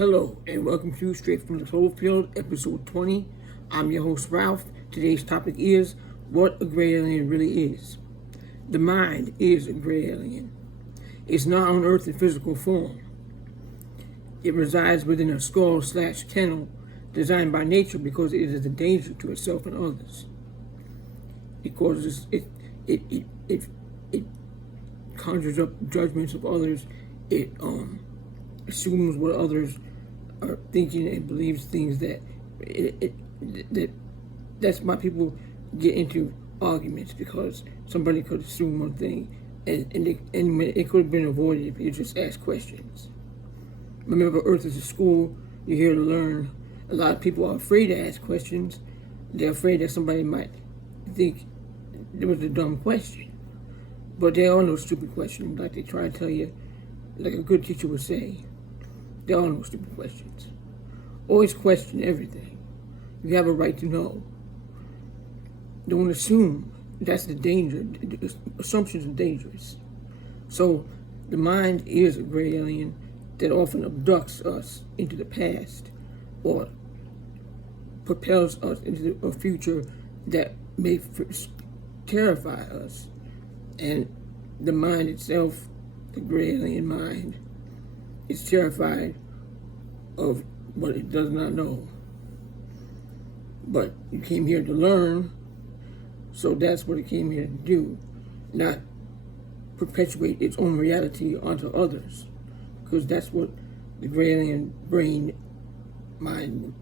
Hello, and welcome to Straight from the Cloverfield, episode 20. I'm your host, Ralph. Today's topic is what a gray alien really is. The mind is a gray alien. It's not on Earth in physical form. It resides within a skull/kennel designed by nature because it is a danger to itself and others. It causes it conjures up judgments of others. It assumes what others are thinking and believes things that's why people get into arguments, because somebody could assume one thing and it could have been avoided if you just asked questions. Remember, Earth is a school. You're here to learn. A lot of people are afraid to ask questions. They're afraid that somebody might think it was a dumb question. But there are no stupid questions, like they try to tell you, like a good teacher would say. There are no stupid questions. Always question everything. You have a right to know. Don't assume. That's the danger. Assumptions are dangerous. So the mind is a gray alien that often abducts us into the past or propels us into a future that may terrify us. And the mind itself, the gray alien mind, is terrified of what it does not know. But you came here to learn, so that's what it came here to do, not perpetuate its own reality onto others, because that's what the gray alien brain mind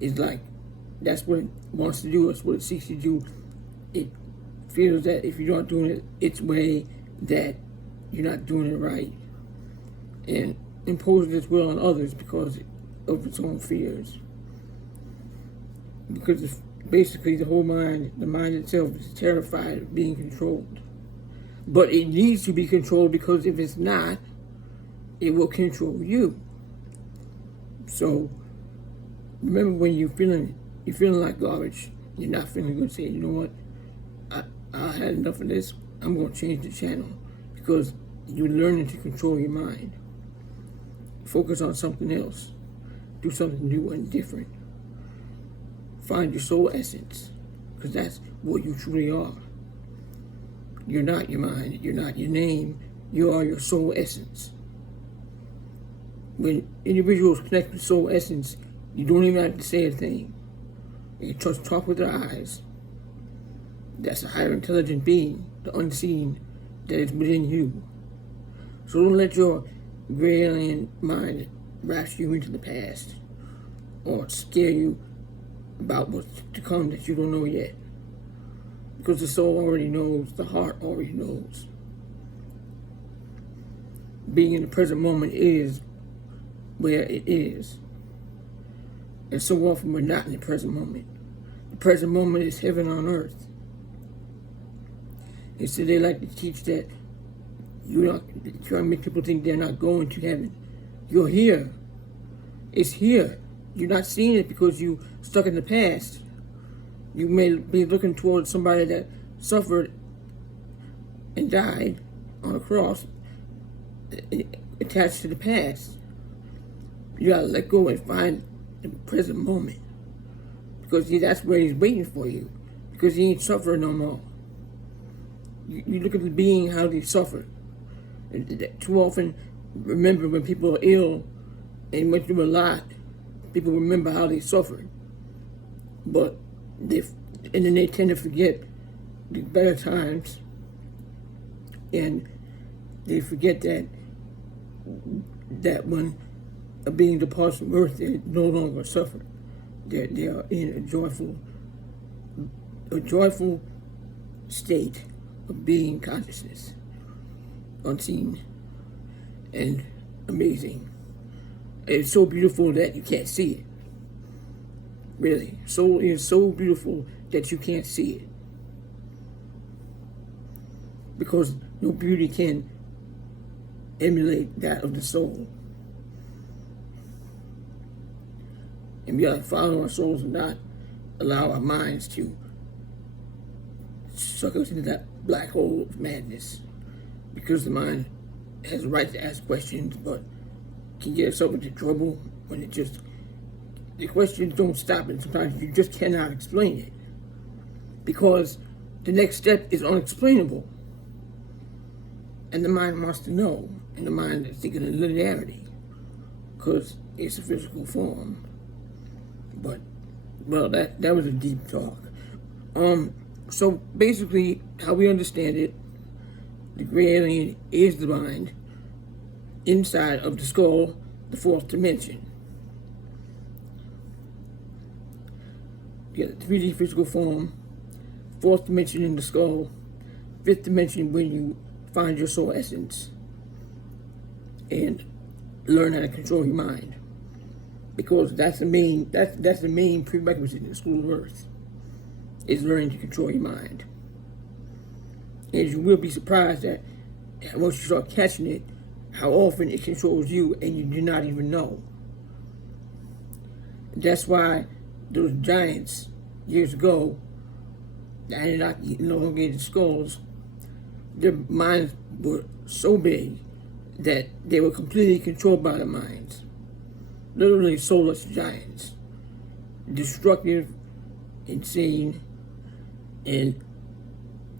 is like. That's what it wants to do. That's what it seeks to do. It feels that if you're not doing it its way, that you're not doing it right, and imposes its will on others because of its own fears. Because it's basically the mind itself is terrified of being controlled. But it needs to be controlled, because if it's not, it will control you. So remember, when you're feeling like garbage, you're not feeling good, say, you know what, I had enough of this, I'm going to change the channel, because you're learning to control your mind. Focus on something else. Do something new and different. Find your soul essence, because that's what you truly are. You're not your mind. You're not your name. You are your soul essence. When individuals connect with soul essence, you don't even have to say a thing. You can just talk with their eyes. That's a higher intelligent being, the unseen, that is within you. So don't let your gray alien mind rush you into the past or scare you about what's to come that you don't know yet. Because the soul already knows, the heart already knows. Being in the present moment is where it is. And so often we're not in the present moment. The present moment is heaven on earth. And so they like to teach that trying to make people think they're not going to heaven. You're here. It's here. You're not seeing it because you're stuck in the past. You may be looking towards somebody that suffered and died on a cross attached to the past. You gotta let go and find the present moment, because that's where he's waiting for you, because he ain't suffering no more. You look at the being, how they suffer. Too often, remember when people are ill and went through a lot, people remember how they suffered. But then they tend to forget the better times, and they forget that when a being departs from earth, they no longer suffer. They are in a joyful state of being consciousness, unseen and amazing. It's so beautiful that you can't see it. Really, soul is so beautiful that you can't see it, because no beauty can emulate that of the soul. And we gotta follow our souls and not allow our minds to suck us into that black hole of madness, because the mind has a right to ask questions, but can get itself into trouble when the questions don't stop, and sometimes you just cannot explain it because the next step is unexplainable. And the mind wants to know, and the mind is thinking of linearity because it's a physical form. But, well, that was a deep talk. So basically, how we understand it, the gray alien is the mind inside of the skull, the fourth dimension. You get the 3D physical form, fourth dimension in the skull, fifth dimension when you find your soul essence and learn how to control your mind. Because that's the main prerequisite in the school of Earth, is learning to control your mind. And you will be surprised that once you start catching it, how often it controls you and you do not even know. That's why those giants years ago that had not elongated skulls, their minds were so big that they were completely controlled by the minds. Literally soulless giants. Destructive, insane, and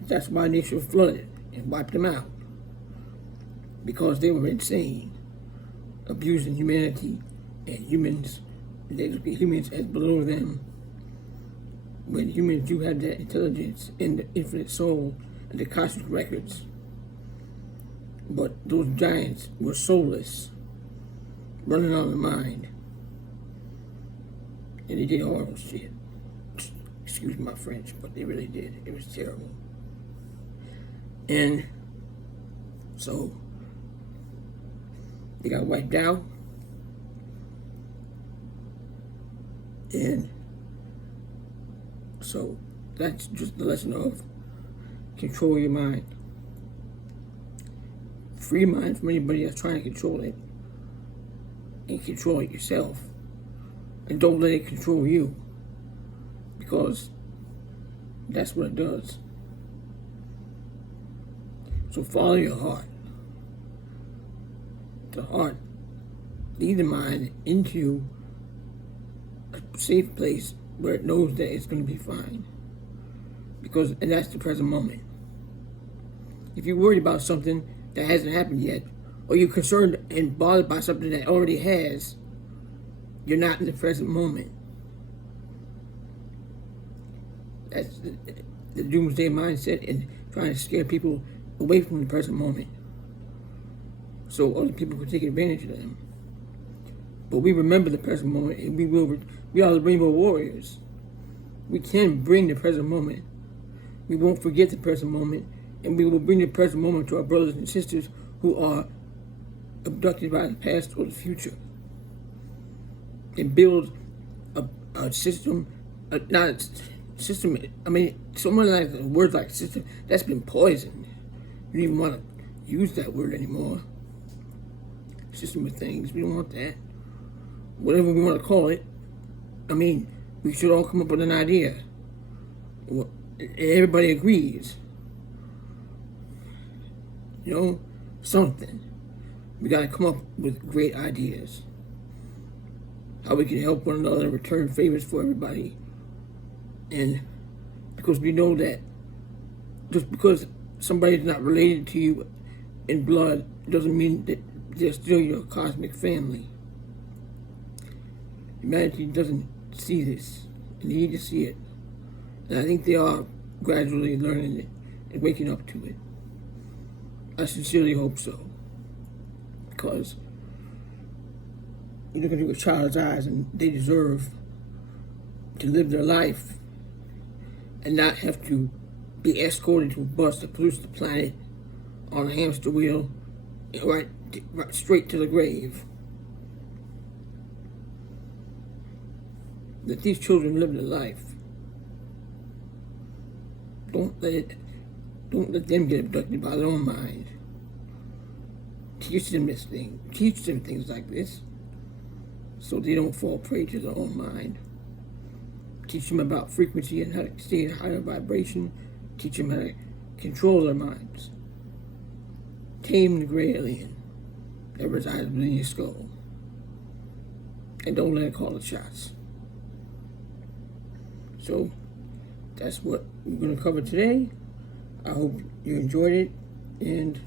that's why nature flooded and wiped them out. Because they were insane, abusing humanity and humans. They look at humans as below them. When humans do have that intelligence and the infinite soul and the cosmic records. But those giants were soulless, running on the mind. And they did horrible shit. Excuse my French, but they really did. It was terrible. And so they got wiped out. And so that's just the lesson of control your mind. Free your mind from anybody that's trying to control it. And control it yourself. And don't let it control you. Because that's what it does. So follow your heart. The heart lead the mind into a safe place where it knows that it's going to be fine. And that's the present moment. If you're worried about something that hasn't happened yet, or you're concerned and bothered by something that already has, you're not in the present moment. That's the doomsday mindset and trying to scare people away from the present moment so other people can take advantage of them. But we remember the present moment, and we are the Rainbow Warriors. We can bring the present moment. We won't forget the present moment, and we will bring the present moment to our brothers and sisters who are abducted by the past or the future, and build a system, not a system. I mean, someone like the word like system that's been poisoned. You don't even want to use that word anymore. System of things. We don't want that. Whatever we want to call it. I mean, we should all come up with an idea. Everybody agrees. You know, something. We got to come up with great ideas. How we can help one another and return favors for everybody. And because we know that just because somebody's not related to you in blood doesn't mean that they're still your cosmic family. Humanity doesn't see this, and they need to see it. And I think they are gradually learning it and waking up to it. I sincerely hope so. Because you look into a child's eyes and they deserve to live their life and not have to be escorted to a bus that pollutes the planet on a hamster wheel right straight to the grave. Let these children live their life. Don't let them get abducted by their own mind. Teach them this thing. Teach them things like this so they don't fall prey to their own mind. Teach them about frequency and how to stay in higher vibration. Teach them how to control their minds. Tame the gray alien that resides within your skull. and don't let it call the shots. So that's what we're going to cover today. I hope you enjoyed it, and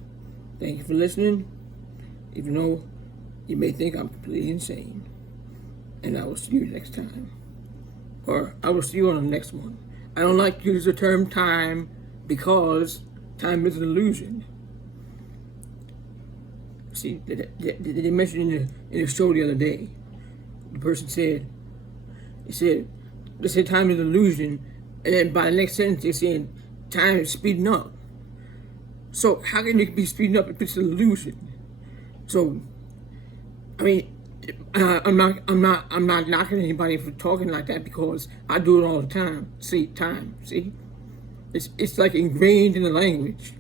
thank you for listening, even though you may think I'm completely insane. And I will see you next time. Or I will see you on the next one. I don't like to use the term time because time is an illusion. See, they mentioned in the show the other day, the person said, they said time is an illusion, and then by the next sentence they're saying time is speeding up. So how can it be speeding up if it's an illusion? So, I mean, I'm not knocking anybody for talking like that because I do it all the time. See, it's like ingrained in the language.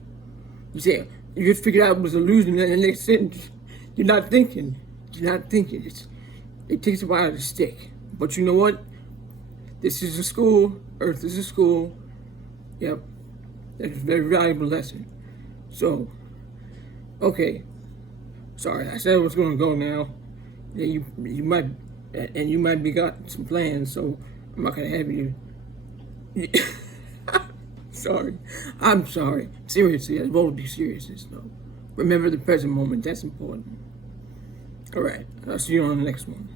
You say you just figured out it was an illusion, and the next sentence you're not thinking. It takes a while to stick. But you know what? This is a school. Earth is a school. Yep, that's a very valuable lesson. So, okay. Sorry, I said I was going to go now. Yeah, you might be got some plans, so I'm not gonna have you. Sorry, I'm sorry. Seriously, I won't be serious though. Remember the present moment. That's important. All right, I'll see you on the next one.